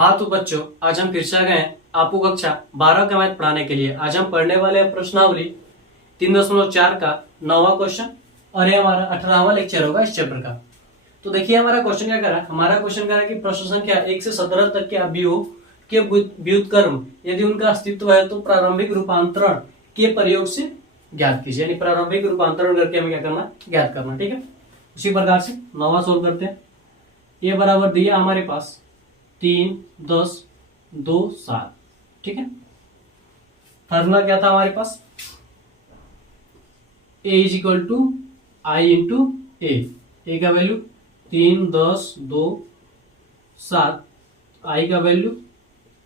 हाँ तो बच्चों, आज हम फिर से आ गए हैं आपको कक्षा 12 का मैथ पढ़ाने के लिए। आज हम पढ़ने वाले हैं प्रश्नावली 3.4 का 9वां क्वेश्चन और ये हमारा 18वां लेक्चर होगा इस चैप्टर का। तो देखिए हमारा क्वेश्चन क्या कर रहा है। हमारा क्वेश्चन कह रहा है कि प्रश्न संख्या 1 से 17 तक के अवयवों के व्युत्क्रम यदि उनका अस्तित्व है तो प्रारंभिक रूपांतरण के प्रयोग से ज्ञात कीजिए। यानी प्रारंभिक रूपांतरण करके हमें क्या करना, ज्ञात करना। ठीक है, उसी प्रकार से 9वां सोल्व करते हैं। ये बराबर दिया हमारे पास 3, 10, 2, 7। ठीक है, फार्मूला क्या था हमारे पास, a is equal to I into A का वैल्यू 3, 10, 2, 7, आई का वैल्यू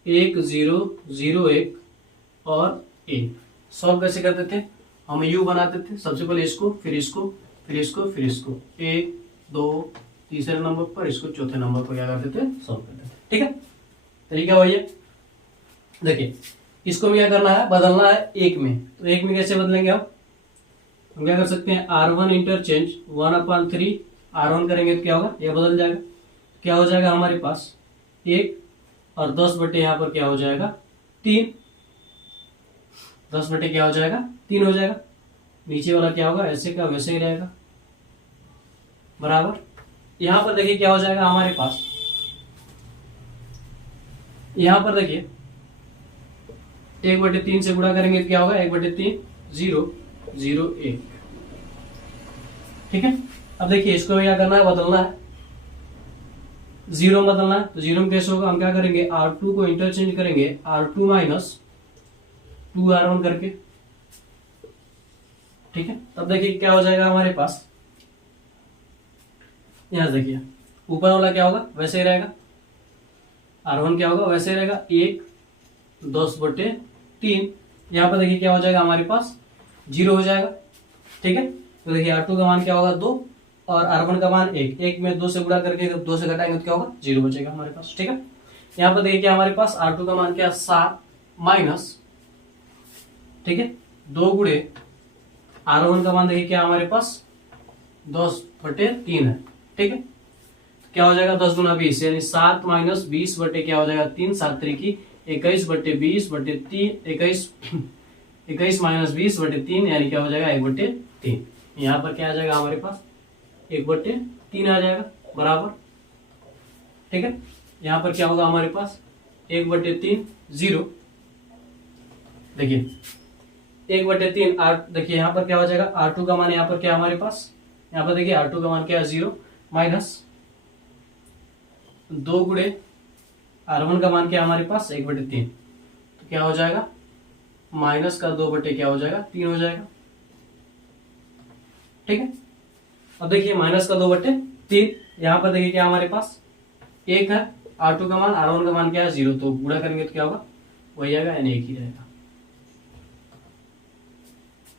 1, 0, 0, 1 और a। सॉल्व कैसे करते थे, हम u बनाते थे। सबसे पहले इसको, फिर इसको, फिर इसको, फिर इसको, 1, 2, तीसरे नंबर पर, इसको चौथे नंबर पर क्या करते थे, सॉल्व करते थे। ठीक है, तरीका वही है। देखिए इसको क्या करना है, बदलना है एक में। तो एक में कैसे बदलेंगे हम क्या कर सकते हैं, R1 इंटरचेंज 1/3 R1 करेंगे तो क्या होगा, यह बदल जाएगा। क्या हो जाएगा हमारे पास 1 और 10 बटे यहाँ पर क्या हो जाएगा 3। 10 बटे क्या हो जाएगा 3 हो जाएगा। नीचे वाला क्या होगा, ऐसे का वैसे ही रहेगा बराबर। यहां पर देखिए क्या हो जाएगा हमारे पास, यहां पर देखिए 1/3 से गुणा करेंगे तो क्या होगा 1/3, 0, 0, 1। ठीक है, अब देखिए इसको क्या करना है, बदलना है, 0 बदलना है। तो 0 में कैसे होगा, हम क्या करेंगे R2 को इंटरचेंज करेंगे R2 माइनस 2R1 करके। ठीक है, तब देखिए क्या हो जाएगा हमारे पास, यहां देखिए ऊपर वाला क्या होगा वैसे ही रहेगा, R1 क्या होगा वैसे ही रहेगा 1, 10/3। यहां पर देखिए क्या हो जाएगा हमारे पास 0 हो जाएगा। ठीक है, तो देखिए R2 का मान क्या होगा 2 और R1 का मान 1। 1 में 2 से गुणा करके 2 से घटाएंगे तो क्या होगा 0 बचेगा हमारे पास। ठीक है, यहां पर देखिए क्या हमारे पास R2 का मान क्या 7 माइनस, ठीक है 2 गुणे R1 का मान देखिए क्या हमारे पास 10/3 है। ठीक है, क्या हो जाएगा 10 गुना 20 यानी 7 माइनस 20 बटे क्या हो जाएगा 3, 7 त्रिकी 21/20/3, 21 माइनस 20/3 यानी क्या हो जाएगा 1/3। यहाँ पर क्या आ जाएगा हमारे पास 1/3 आ जाएगा बराबर। ठीक है, यहाँ पर क्या होगा हमारे पास 1/3, 0। देखिए 1/3 देखिए यहाँ पर क्या हो जाएगा R2 का मान, यहाँ पर क्या हमारे पास, यहाँ पर देखिए R2 का मान क्या है 0 माइनस 2 गुणे R1 का मान क्या हमारे पास 1/3। तो क्या हो जाएगा माइनस का 2 बटे क्या हो जाएगा 3 हो जाएगा। ठीक है, अब देखिए माइनस का 2/3, यहां पर देखिए क्या हमारे पास 1 है, R2 का मान, R1 का मान क्या है 0, तो गुणा करेंगे तो क्या होगा वही आएगा यानी 1 ही रहेगा।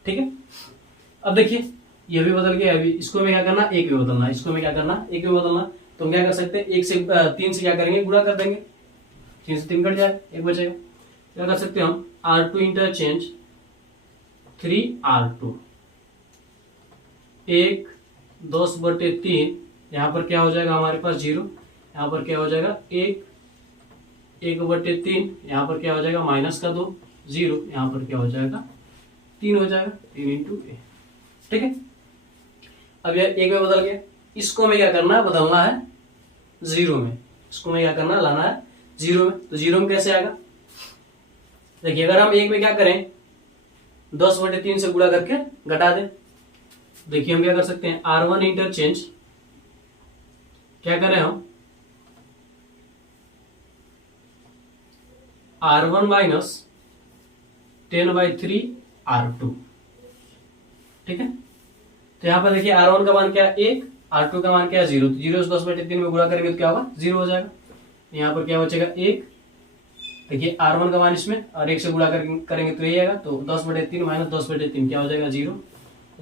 ठीक है, अब देखिए ये भी बदल गया, अभी इसको में क्या करना 1 में बदलना, इसको में क्या करना 1 में बदलना। तो हम क्या कर सकते हैं 1 से 3 से क्या करेंगे गुणा कर देंगे, 3 से 3 कट जाएगा 1 बचेगा। क्या कर सकते हैं हम R2 इंटरचेंज 3R2, 1, 10/3 यहाँ पर क्या हो जाएगा हमारे पास 0, यहाँ पर क्या हो जाएगा 1, 1/3 यहाँ पर क्या हो जाएगा माइनस का 2, 0 यहाँ पर क्या हो जाएगा 3 हो जाएगा, 3 इंटू ए। ठीक है, अब यह 1 में बदल गया, इसको हमें क्या करना है बदलना है 0 में। इसको हमें क्या करना लाना है 0 में। तो 0 में कैसे आएगा, देखिए अगर हम 1 में क्या करें 10/3 से गुणा करके घटा दें। देखिए हम क्या कर सकते हैं R1 इंटरचेंज क्या करें हम R1 माइनस 10/3 R2। ठीक है, तो यहां पर देखिए R1 का मान क्या है 1, R2 का मान क्या है 0। तो 0 से 10/3 में गुणा करेंगे तो क्या होगा 0 हो जाएगा। यहाँ पर क्या बचेगा 1, देखिए R1 का मान इसमें और 1 से गुणा करेंगे तो यही आएगा। तो 10/3 माइनस 10/3 क्या हो जाएगा 0,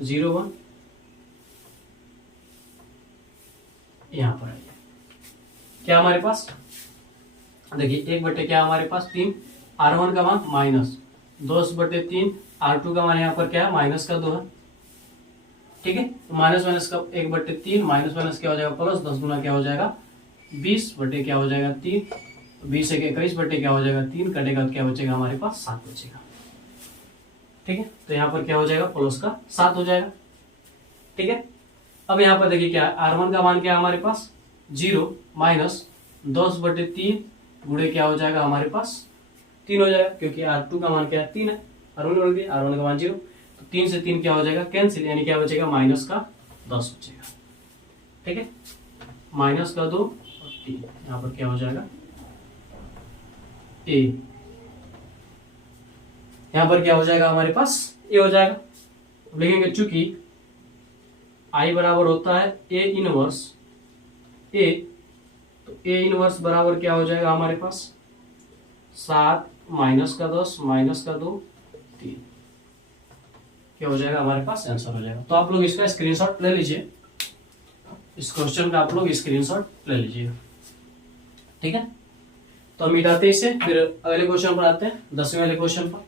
0, 1 यहाँ पर आइए क्या हमारे पास, देखिए 1 बटे क्या हमारे पास 3, R1 का मान माइनस 10/3, R2 का मान यहाँ पर क्या है माइनस का 2 है। ठीक है, तो माइनस माइनस का 1/3 माइनस माइनस क्या हो जाएगा प्लस, 10 गुना क्या हो जाएगा 20 बटे क्या हो जाएगा 3 20 एक 21 बटे क्या हो जाएगा 3, कटेगा तो क्या बचेगा हमारे पास 7 बचेगा। ठीक है, तो यहाँ पर क्या हो जाएगा प्लस का 7 हो जाएगा। ठीक है, अब यहाँ पर देखिए क्या R1 का मान क्या है हमारे पास 0 माइनस 10 बटे 3 गुणे क्या हो जाएगा हमारे पास 3 हो जाएगा, क्योंकि R2 का मान क्या है 3 है, R1 का मान 0, तो 3 से 3 क्या हो जाएगा कैंसिल, यानी क्या बचेगा माइनस का 10 बचेगा। ठीक है, माइनस का 2 और 3, यहाँ पर क्या हो जाएगा ए, यहाँ पर क्या हो जाएगा हमारे पास ए हो जाएगा। अब लिखेंगे चूंकि आई बराबर होता है ए इनवर्स ए, तो ए इनवर्स बराबर क्या हो जाएगा हमारे पास 7 माइनस का 10 माइनस का 2 3, क्या हो जाएगा हमारे पास आंसर हो जाएगा। तो आप लोग इसका स्क्रीनशॉट ले लीजिए, इस क्वेश्चन का आप लोग स्क्रीनशॉट ले लीजिए। ठीक है, तो हम मिटाते इसे, फिर अगले क्वेश्चन पर आते हैं 10वें वाले क्वेश्चन पर।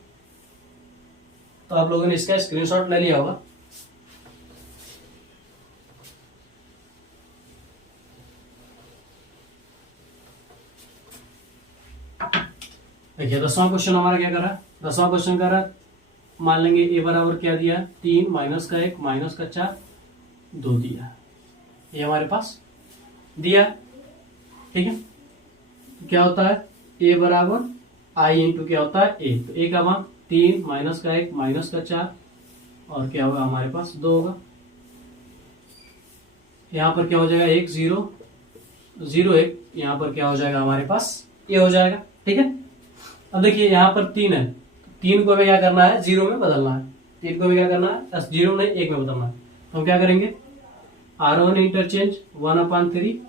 तो आप लोगों ने इसका स्क्रीनशॉट ले लिया होगा। देखिए 10वां क्वेश्चन हमारा क्या कर रहा है, 10वां क्वेश्चन कर रहा है, मान लेंगे ए बराबर क्या दिया 3 माइनस का 1 माइनस का 4 2 दिया, ये हमारे पास दिया। ठीक है, तो क्या होता है ए बराबर आई इंटू क्या होता है ए, तो ए का मान 3 माइनस का 1 माइनस का 4 और क्या होगा हमारे पास 2 होगा। यहाँ पर क्या हो जाएगा 1 0 0 1, यहाँ पर क्या हो जाएगा हमारे पास ए हो जाएगा। ठीक है, अब देखिए यहाँ पर 3 है, 3 को हमें क्या करना है 0 में बदलना है, 3 को हमें क्या करना है 0 नहीं 1 में बदलना है। तो हम क्या करेंगे R1 इंटरचेंज 1/3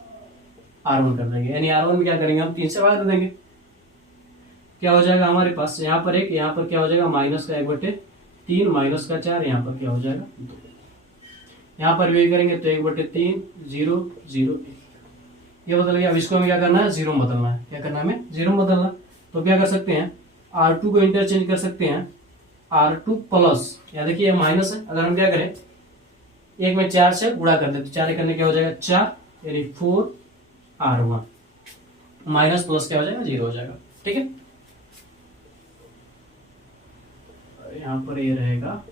R1 कर देंगे, यानी R1 में क्या करेंगे हम 3 से भाग दे देंगे, क्या हो जाएगा हमारे पास यहाँ पर 1, यहाँ पर क्या हो जाएगा माइनस का 1/3 माइनस का 4, यहाँ पर क्या हो जाएगा 2, यहाँ पर भी करेंगे तो 1/3 0 0 1, ये बदल गया। अब इसको हमें क्या करना है 0 में बदलना है, क्या करना है हमें 0 में बदलना। तो क्या कर सकते हैं R2 को इंटरचेंज कर सकते हैं R2 प्लस, या देखिए माइनस है, अगर हम क्या करें 1 में 4 से गुणा कर दे तो 4 करने क्या हो जाएगा 4, यानी 4 R1 माइनस प्लस क्या हो जाएगा 0 हो जाएगा। ठीक है, यहाँ पर ये रहेगा।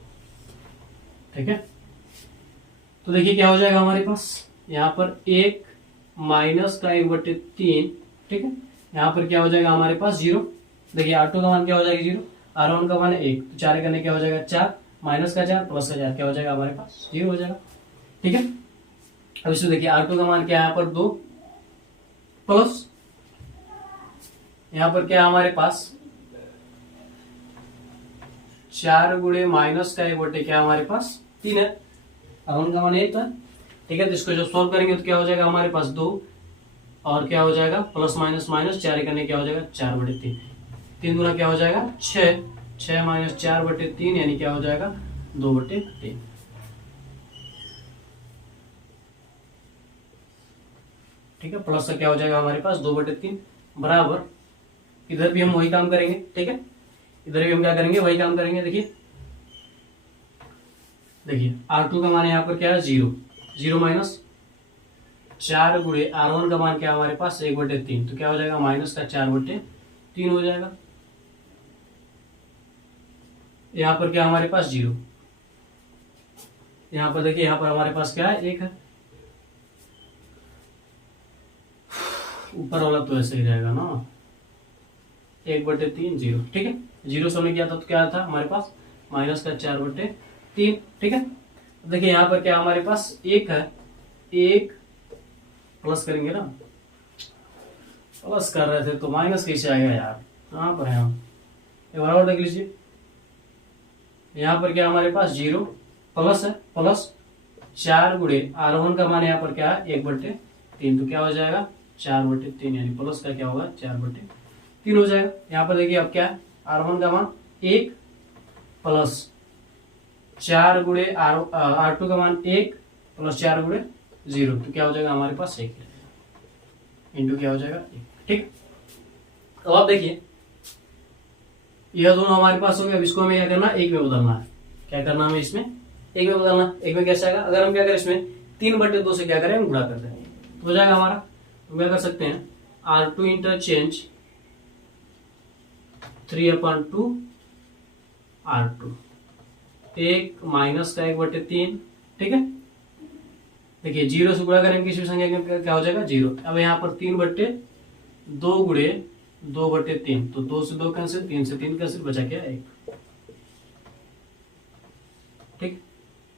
ठीक है, तो देखिए क्या हो जाएगा हमारे पास यहाँ पर 1 माइनस का 1/3। ठीक है, यहाँ पर क्या हो जाएगा हमारे पास 0, देखिए R2 का मान क्या हो जाएगा 0, R1 का मान 1, तो 4 करने क्या हो जाएगा 4, माइनस का 4 प्लस का 4 क्या हो जाएगा हमारे पास 0 हो जाएगा। ठीक है, अब इसको देखिए R2 का मान क्या है यहाँ पर 2 प्लस यहाँ पर क्या है हमारे पास 4 गुणे माइनस का 1 क्या हमारे पास 3 है, R1 का मान 1 है। ठीक है, तो इसको जब सॉल्व करेंगे तो क्या हो जाएगा हमारे पास 2 और क्या हो जाएगा प्लस माइनस माइनस 4 करने क्या हो जाएगा 4/3, 3 गुना क्या हो जाएगा 6, 6 माइनस 4/3 यानी क्या हो जाएगा 2/3। ठीक है, प्लस का क्या हो जाएगा हमारे पास 2/3 बराबर, इधर भी हम वही काम करेंगे। ठीक है, इधर भी हम क्या करेंगे वही काम करेंगे। देखिए R2 का मान यहाँ पर क्या है 0, 0 माइनस 4 गुणे R1 का मान क्या हमारे पास 1/3, तो क्या हो जाएगा माइनस का 4/3 हो जाएगा। यहाँ पर क्या हमारे पास 0, यहाँ पर देखिए यहाँ पर हमारे पास क्या है 1 है, ऊपर वाला तो ऐसे ही रहेगा ना 1/3 0। ठीक है, 0 से हमने किया था तो क्या था हमारे पास माइनस का 4/3। ठीक है, देखिए यहाँ पर क्या हमारे पास 1 है, 1 प्लस करेंगे ना, प्लस कर रहे थे तो माइनस कैसे आएगा यार, कहाँ पर है हम, एक बार और देख लीजिए। यहाँ पर क्या हमारे पास 0 प्लस है, प्लस 4 गुणे R1 का मान यहाँ पर क्या है 1/3, तो क्या हो जाएगा 4/3, यानी प्लस का क्या होगा 4/3 हो जाएगा। यहाँ पर देखिए अब क्या है R1 का मान 1 प्लस 4 गुणे R2 का मान 1 प्लस 4 गुणे 0, तो क्या हो जाएगा हमारे पास 1 इंटू क्या हो जाएगा 1। ठीक, तो अब देखिए यह दोनों हमारे पास हो गया। अब इसको हमें क्या करना है 1 में बदलना है, क्या करना है हमें इसमें 1 में बदलना है। 1 में कैसे आएगा, अगर हम क्या करें इसमें 3/2 से क्या करें हम गुणा कर देंगे तो हो जाएगा हमारा। तो क्या कर सकते हैं R2 इंटरचेंज 3/2 R2, एक माइनस का 1/3, ठीक है। देखिए 0 से गुणा करेंगे किसी भी संख्या के क्या हो जाएगा 0। अब यहाँ पर 3/2 गुणे 2/3, तो 2 से 2 कैंसिल, 3 से 3 कैंसिल, बचा क्या 1, ठीक।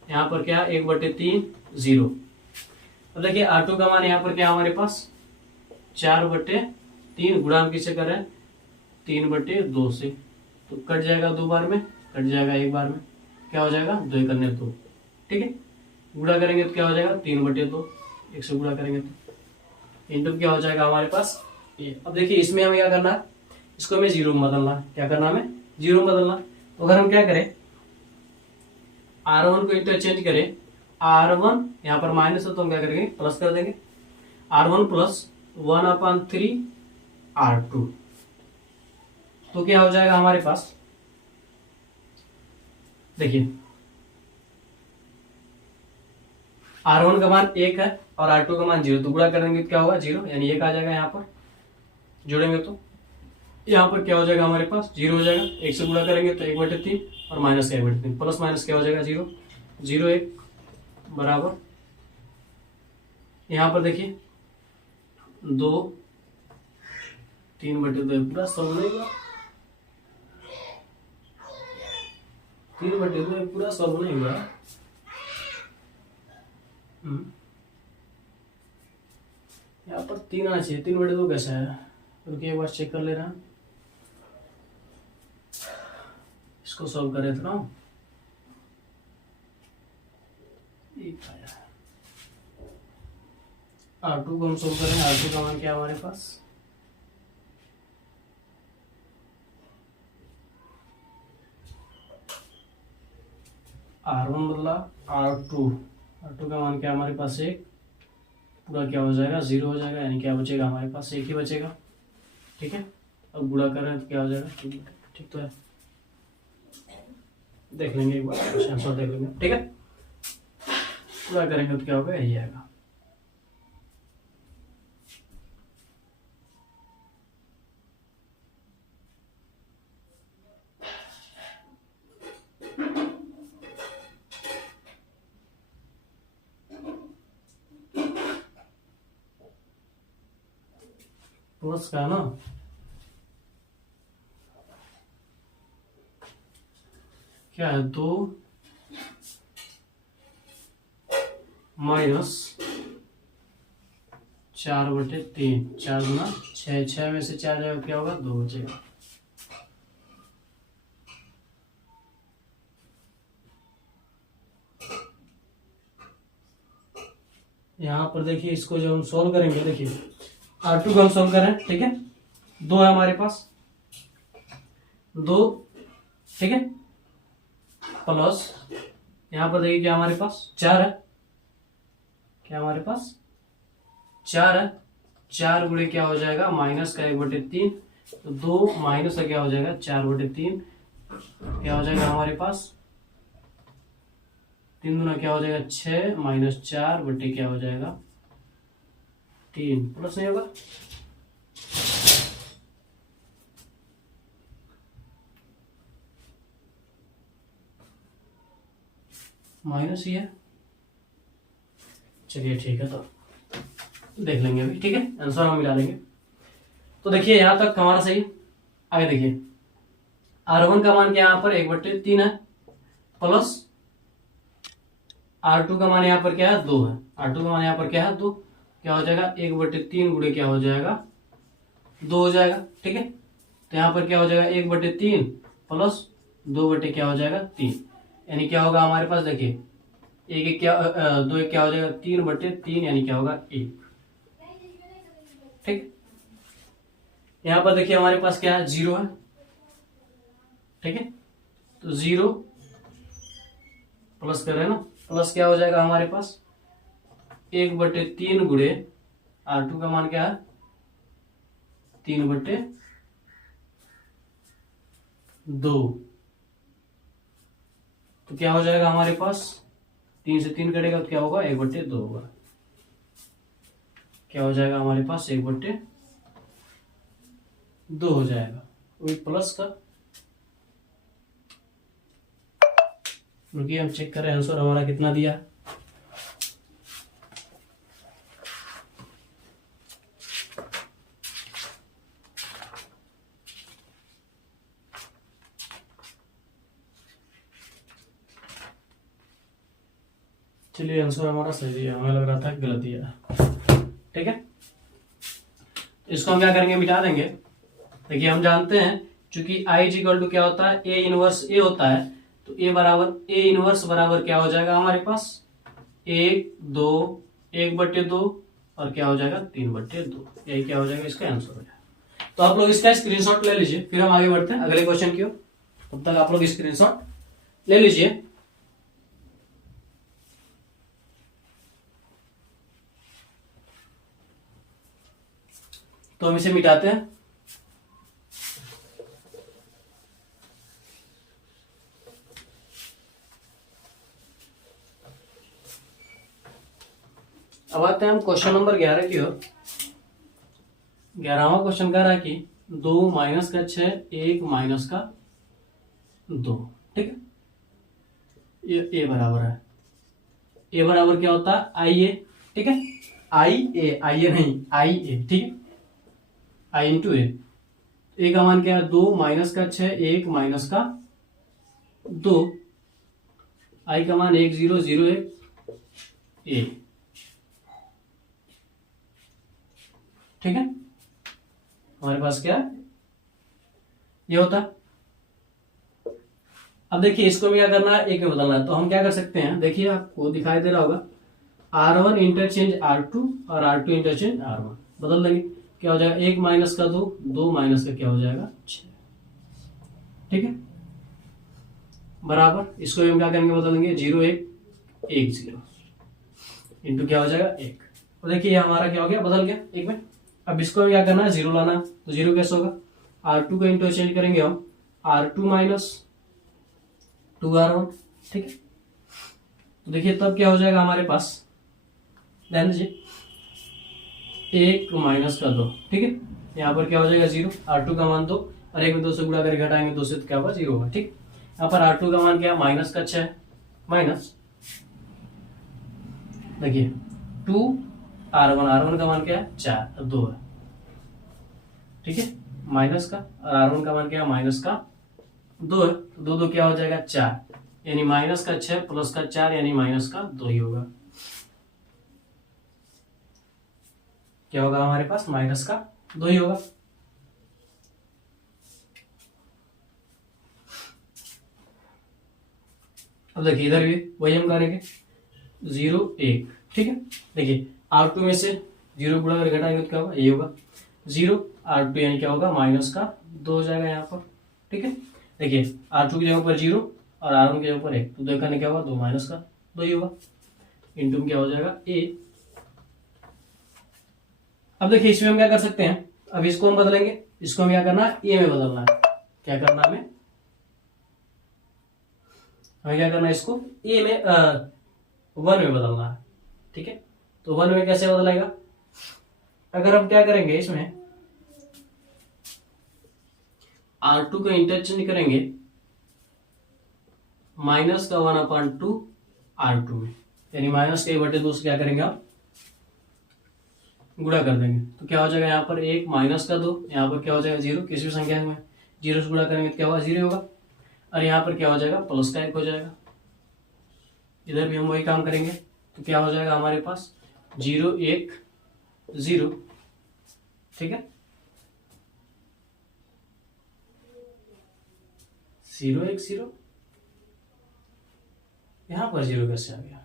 यहाँ पर क्या 1/3 0। अब देखिए R2 का मान यहाँ पर क्या हमारे पास 4/3, गुणा किससे कर रहे हैं 3/2 से, तो कट जाएगा 2 बार में, कट जाएगा 1 बार में, क्या हो जाएगा 2 करने 2, ठीक है। गुणा करेंगे तो क्या हो जाएगा 3/2, 1 से गुणा करेंगे तो इंटू क्या हो जाएगा हमारे पास ये। अब देखिए इसमें हमें क्या करना है, इसको हमें 0 में बदलना है। क्या करना हमें 0 में बदलना। तो अगर हम क्या करें R1 को इंटरचेंज करें, R1 यहाँ पर माइनस है तो हम क्या करेंगे प्लस कर देंगे, R1 प्लस 1/3 R2, तो क्या हो जाएगा हमारे पास, देखिए R1 का मान 1 है और R2 का मान 0, तो गुणा करेंगे तो क्या होगा 0, यानी 1 आ जाएगा। यहाँ पर जोड़ेंगे तो यहाँ पर क्या हो जाएगा हमारे पास 0 हो जाएगा। 1 से गुणा करेंगे तो 1/3 और माइनस का 1/3, प्लस माइनस क्या हो जाएगा 0, 0 1 बराबर, यहाँ पर देखिए 2 3/2 पूरा सॉल्व नहीं हुआ, 3/2 पूरा सॉल्व नहीं हुआ। यहाँ पर 3 आना चाहिए, 3/2 कैसे है, रुकिए एक बार चेक कर ले रहा, इसको सॉल्व कर रहे थे ना, R2 को हम सॉल्व करें। R2 का मान क्या है हमारे पास, R1 बदला R2 का मान क्या हमारे पास 1, पूरा क्या हो जाएगा 0 हो जाएगा, यानी क्या बचेगा हमारे पास 1 ही बचेगा, ठीक है। अब गुणा कर रहे हैं तो क्या हो जाएगा, ठीक तो है, देख लेंगे एक बार आंसर देख लेंगे, ठीक है। पूरा करेंगे तो क्या होगा यही आएगा। प्लस का ना, क्या है 2 माइनस 4/3, 4 गुना 6, 6 में से 4 जाएगा क्या होगा 2 बचेगा। यहाँ पर देखिए इसको जब हम सॉल्व करेंगे, देखिए R2 को हम सॉल्व करें, ठीक है, 2 है हमारे पास 2, ठीक है, प्लस यहाँ पर देखिए क्या हमारे पास 4 है, क्या हमारे पास 4 है, 4 गुणे क्या हो जाएगा माइनस का 1/3, तो 2 माइनस का क्या हो जाएगा 4/3, क्या हो जाएगा हमारे पास 3 गुना क्या हो जाएगा 6 माइनस 4 बटे क्या हो जाएगा 3, प्लस नहीं होगा, माइनस ही है। चलिए ठीक है, तो देख लेंगे अभी, ठीक है, आंसर हम मिला लेंगे। तो देखिए यहां तक हमारा सही। आगे देखिए R1 का मान क्या यहाँ पर 1/3 है, प्लस R2 का मान यहाँ पर क्या है 2 है, R2 का मान यहाँ पर क्या है 2, क्या हो जाएगा 1/3 गुणे क्या हो जाएगा 2 हो जाएगा, ठीक है। तो यहाँ पर क्या हो जाएगा 1/3 प्लस 2 बटे क्या हो जाएगा 3, यानी क्या होगा हमारे पास, देखिए 1 क्या 2 क्या हो जाएगा 3/3, यानी क्या होगा 1, ठीक। यहाँ पर देखिए हमारे पास क्या है 0 है, ठीक है, तो 0 प्लस कर रहे हैं ना, प्लस क्या हो जाएगा हमारे पास 1/3 गुणे R2 का मान क्या है 3/2, तो क्या हो जाएगा हमारे पास 3 से 3 कटेगा तो क्या होगा 1/2 होगा, क्या हो जाएगा हमारे पास 1/2 हो जाएगा, वही प्लस का। रुकिए हम चेक करें आंसर हमारा कितना दिया। चलिए आंसर हमारा सही है, हमें लग रहा था गलत दिया। ठीक है, इसको हम क्या करेंगे, मिटा देंगे। देखिए हम जानते हैं चूंकि आई इज इक्वल टू क्या होता है, ए इनवर्स ए होता है, तो ए बराबर ए इनवर्स बराबर क्या हो जाएगा हमारे पास, 1/2 1/2 और क्या हो जाएगा 3/2। यही क्या हो जाएगा, इसका आंसर हो जाएगा। तो आप लोग इसका स्क्रीनशॉट ले लीजिए, फिर हम आगे बढ़ते हैं अगले क्वेश्चन की ओर। तब तक आप लोग स्क्रीनशॉट ले लीजिए। तो हम इसे मिटाते हैं। अब आते हैं हम क्वेश्चन नंबर 11 की ओर। 11वां क्वेश्चन कह रहा है कि 2 माइनस का 6 1 माइनस का 2। ठीक है, ये ए बराबर है, ए बराबर क्या होता है आई ए। ठीक है, आई ए नहीं आई ए। ठीक है, आई इंटू ए का मान क्या है 2 माइनस का 6 1 माइनस का 2। आई का मान 1 0 0 1 ए। ठीक है, हमारे पास क्या है ये होता है। अब देखिए इसको भी क्या करना है, एक में बदलना है। तो हम क्या कर सकते हैं, देखिए आपको दिखाई दे रहा होगा R1 इंटरचेंज R2 और R2 इंटरचेंज R1 बदल देंगे। क्या हो जाएगा 1 माइनस का 2 2 माइनस का क्या हो जाएगा 6। ठीक है, बराबर इसको हम क्या करेंगे, बदलेंगे 0 1 1 0 इंटू क्या हो जाएगा 1। तो देखिए ये हमारा क्या हो गया, बदल गया एक में। अब इसको क्या करना है, 0 लाना है। तो 0 कैसे होगा, R2 का इंटरचेंज करेंगे हम R2 माइनस 2R1। ठीक है, तो देखिए तब क्या हो जाएगा हमारे पास, ध्यान दीजिए 1 माइनस का 2। ठीक है, यहाँ पर क्या हो जाएगा 0, R2 का मान 2 और 1 में 2 से गुणा करके घटाएंगे 2 से, तो क्या होगा 0 होगा। ठीक, यहाँ पर R2 का मान क्या है माइनस का 6 माइनस, देखिए 2R1 का मान क्या है 4 2 है। ठीक है, माइनस का, और R1 का मान क्या है माइनस का 2 है। तो 2 2 क्या हो जाएगा 4, यानी माइनस का 6 प्लस का 4 यानी माइनस का 2 ही होगा। क्या होगा हमारे पास, माइनस का 2 ही होगा। अब देखिए इधर भी वही हम करेंगे 0 1। ठीक है, देखिए R2 में से 0 गुणा कर घटाएंगे तो क्या होगा, ये होगा 0 R2 यानी क्या होगा माइनस का 2 हो जाएगा यहाँ पर। ठीक है, देखिए R2 की जगह पर 0 और R1 की जगह पर 1, तो 2 करने क्या होगा 2 माइनस का 2 ही होगा। इंटू में क्या हो जाएगा ए। अब देखिए इसमें हम क्या कर सकते हैं, अब इसको हम बदलेंगे, इसको हम क्या करना है ए में बदलना है। क्या करना है हमें क्या करना है, इसको ए में 1 में बदलना है। ठीक है, तो 1 में कैसे बदलेगा, अगर हम क्या करेंगे इसमें R2 का इंटरचेंज करेंगे माइनस का 1/2 R2 में, यानी माइनस के 1/2 से क्या करेंगे आप गुणा कर देंगे। तो क्या हो जाएगा यहाँ पर 1 माइनस का 2, यहाँ पर क्या हो जाएगा 0, किसी भी संख्या में 0 से गुणा करेंगे तो क्या होगा 0 होगा। और यहाँ पर क्या हो जाएगा प्लस का 1 हो जाएगा। इधर भी हम वही काम करेंगे, तो क्या हो जाएगा हमारे पास 0 1 0। ठीक है, 0 1 0, यहाँ पर 0 कैसे आ गया,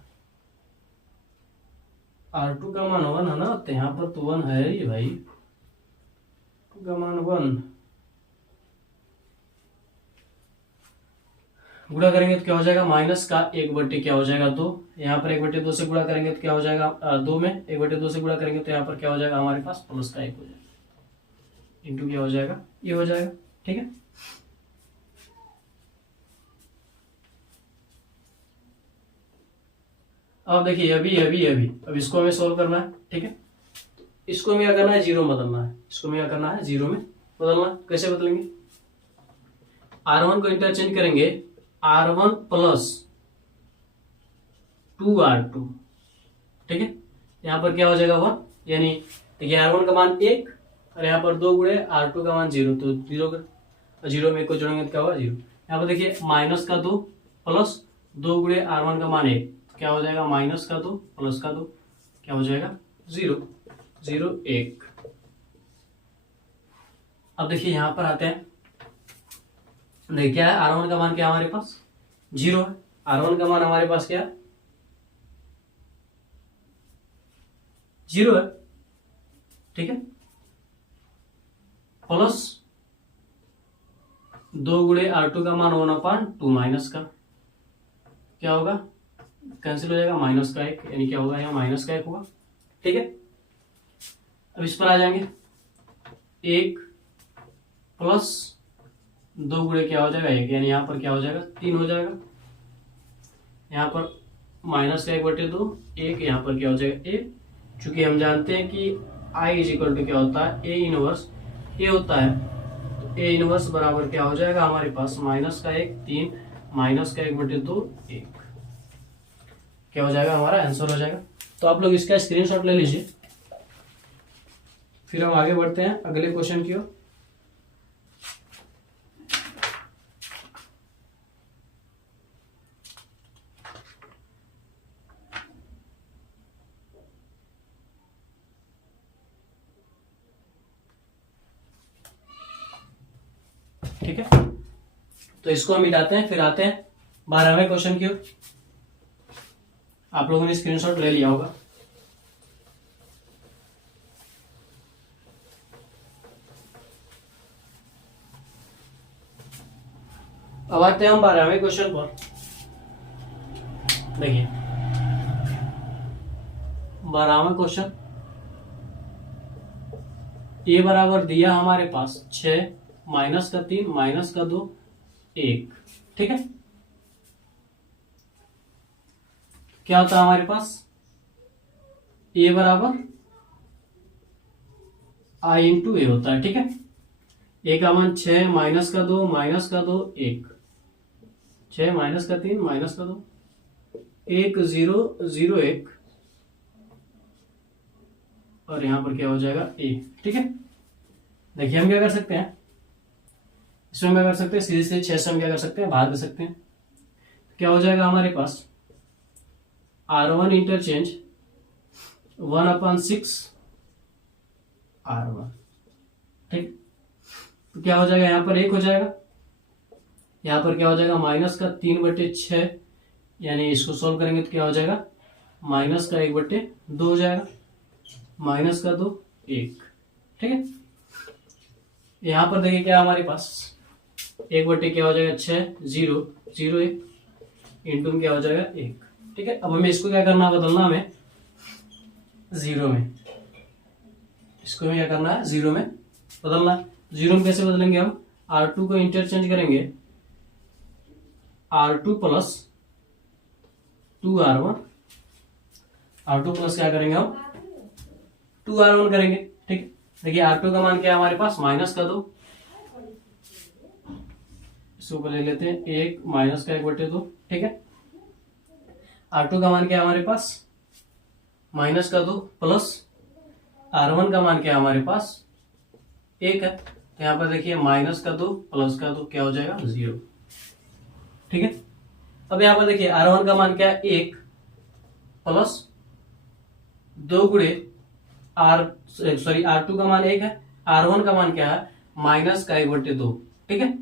R2 का मान 1 है ना, तो यहाँ पर तो 1 है ही भाई, 2 का मान 1। गुणा करेंगे तो क्या हो जाएगा माइनस का 1/2 क्या हो जाएगा 2, यहाँ पर 1/2 से गुणा करेंगे तो क्या हो जाएगा 2 में 1/2 से गुणा करेंगे तो यहाँ पर क्या हो जाएगा हमारे पास प्लस का 1 हो जाएगा। इंटू क्या हो जाएगा ये हो जाएगा। ठीक है, अब देखिए अब इसको हमें सोल्व करना है। ठीक है, इसको हमें क्या करना है 0 बदलना है, इसको हमें क्या करना है 0 में बदलना है। कैसे बदलेंगे, R1 को इंटरचेंज करेंगे R1 प्लस 2R2, ठीक है। यहाँ पर क्या हो जाएगा 1, यानी देखिए R1 का मान 1 और यहाँ पर 2 गुणे R2 का मान 0, तो 0 में 1 को जोड़ेंगे तो क्या होगा 0। यहाँ पर देखिए माइनस का 2 प्लस 2 गुणे R1 का मान 1, क्या हो जाएगा माइनस का 2 प्लस का 2, क्या हो जाएगा 0, 0 1। अब देखिए यहाँ पर आते हैं, देखिए क्या है R1 का मान क्या हमारे पास 0 है, R1 का मान हमारे पास क्या है 0 है, ठीक है। प्लस 2 गुणे R2 का मान 1/2 माइनस का क्या होगा कैंसिल हो जाएगा माइनस का 1, यानी क्या होगा यहाँ माइनस का 1 होगा, ठीक है। अब इस पर आ जाएंगे 1 प्लस 2 गुणे क्या हो जाएगा 1, यानी यहाँ पर क्या हो जाएगा 3 हो जाएगा। यहाँ पर माइनस का 1/2 1, यहाँ पर क्या हो जाएगा 1। चूंकि हम जानते हैं कि I इज इक्वल टू क्या होता है A इनवर्स A होता है, तो A इनवर्स बराबर क्या हो जाएगा हमारे पास माइनस का 1 3 माइनस का 1/2 1, क्या हो जाएगा हमारा आंसर हो जाएगा। तो आप लोग इसका स्क्रीनशॉट ले लीजिए, फिर हम आगे बढ़ते हैं अगले क्वेश्चन की ओर। ठीक है, तो इसको हम मिटाते हैं, फिर आते हैं 12वें क्वेश्चन की ओर। आप लोगों ने स्क्रीनशॉट ले लिया होगा। अब आते हैं हम 12वें क्वेश्चन पर। देखिए 12वां क्वेश्चन, ए बराबर दिया हमारे पास 6 माइनस का 3 माइनस का 2 1, ठीक है। क्या होता है हमारे पास ए बराबर आई इंटू ए होता है, ठीक है। ए का मान 6 माइनस का 2 माइनस का 2 1, 6 माइनस का 3 माइनस का 2 1 0 0 1, और यहां पर क्या हो जाएगा ए, ठीक है। देखिए हम क्या कर सकते हैं, इसमें क्या कर सकते हैं सीधे सीधे 6 से हम क्या कर सकते हैं भाग दे सकते हैं। क्या हो जाएगा हमारे पास R1 इंटरचेंज 1/6 R1, ठीक। तो क्या हो जाएगा यहाँ पर 1 हो जाएगा, यहाँ पर क्या हो जाएगा माइनस का 3/6, यानी इसको सोल्व करेंगे तो क्या हो जाएगा माइनस का 1/2 हो जाएगा, माइनस का 2 1, ठीक है। यहाँ पर देखिए क्या हमारे पास 1/, क्या हो जाएगा 6 0 0 1 इंटू में क्या हो जाएगा 1, ठीक है। अब हमें इसको क्या करना है बदलना, हमें 0 में, इसको हमें क्या करना है 0 में बदलना है। 0 में कैसे बदलेंगे हम, R2 को इंटरचेंज करेंगे R2 plus 2R1, R2 plus क्या करेंगे हम 2R1 करेंगे, ठीक। देखिए R2 का मान क्या है हमारे पास माइनस का 2, इसको ऊपर ले लेते हैं 1 माइनस का 1/2, ठीक है। R2 का मान क्या है हमारे पास माइनस का 2 प्लस R1 का मान क्या है हमारे पास 1 है, तो यहाँ पर देखिए माइनस का 2 प्लस का 2 क्या हो जाएगा 0, ठीक है। अब यहाँ पर देखिए R1 का मान क्या है 1 प्लस 2 गुणे R2 का मान 1 है, R1 का मान क्या है माइनस का 1/2, ठीक है।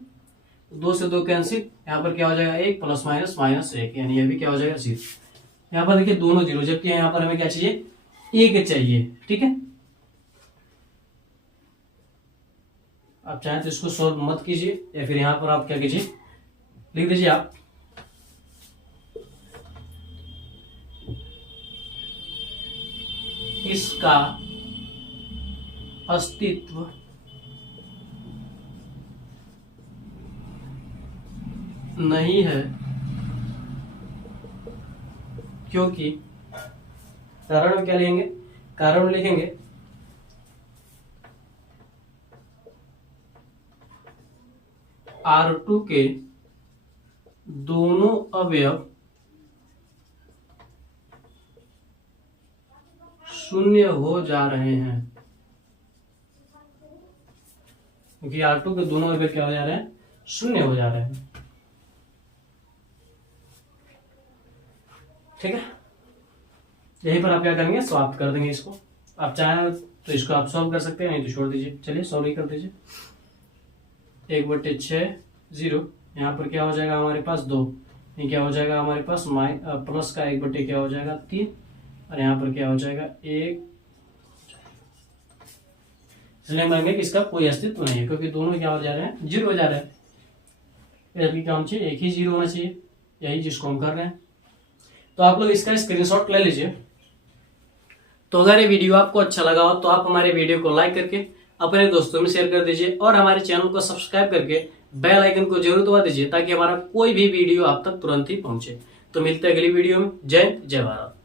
2 से 2 कैंसिल, यहाँ पर क्या हो जाएगा 1 प्लस माइनस माइनस 1, यानी ये भी क्या हो जाएगा 0। यहाँ पर देखिए दोनों 0, जबकि यहाँ पर हमें क्या चाहिए 1 चाहिए, ठीक है। आप चाहें तो इसको सॉल्व मत कीजिए, या फिर यहाँ पर आप क्या कीजिए लिख दीजिए आप इसका अस्तित्व नहीं है क्योंकि, कारण में क्या लिखेंगे, कारण में लिखेंगे R2 के दोनों अवयव शून्य हो जा रहे हैं, क्योंकि R2 के दोनों अवयव क्या हो जा रहे हैं, शून्य हो जा रहे हैं। ठीक है, यहीं पर आप क्या करेंगे, समाप्त कर देंगे इसको। आप चाहें तो इसको आप सॉल्व कर सकते हैं, नहीं तो छोड़ दीजिए। चलिए सॉल्व ही कर दीजिए। 1/6 0, यहाँ पर क्या हो जाएगा हमारे पास 2, ये क्या हो जाएगा हमारे पास प्लस का 1/, क्या हो जाएगा 3, और यहाँ पर क्या हो जाएगा 1। इसलिए मानेंगे कि इसका कोई अस्तित्व नहीं है, क्योंकि दोनों क्या हो जा रहे हैं, 0 हो जा रहे हैं। जबकि क्या होना चाहिए, एक ही 0 होना चाहिए, यही जिसको हम कर रहे हैं। तो आप लोग इसका स्क्रीनशॉट ले लीजिए। तो अगर ये वीडियो आपको अच्छा लगा हो तो आप हमारे वीडियो को लाइक करके अपने दोस्तों में शेयर कर दीजिए, और हमारे चैनल को सब्सक्राइब करके बेल आइकन को जरूर दबा दीजिए, ताकि हमारा कोई भी वीडियो आप तक तुरंत ही पहुंचे। तो मिलते हैं अगली वीडियो में। जय भारत।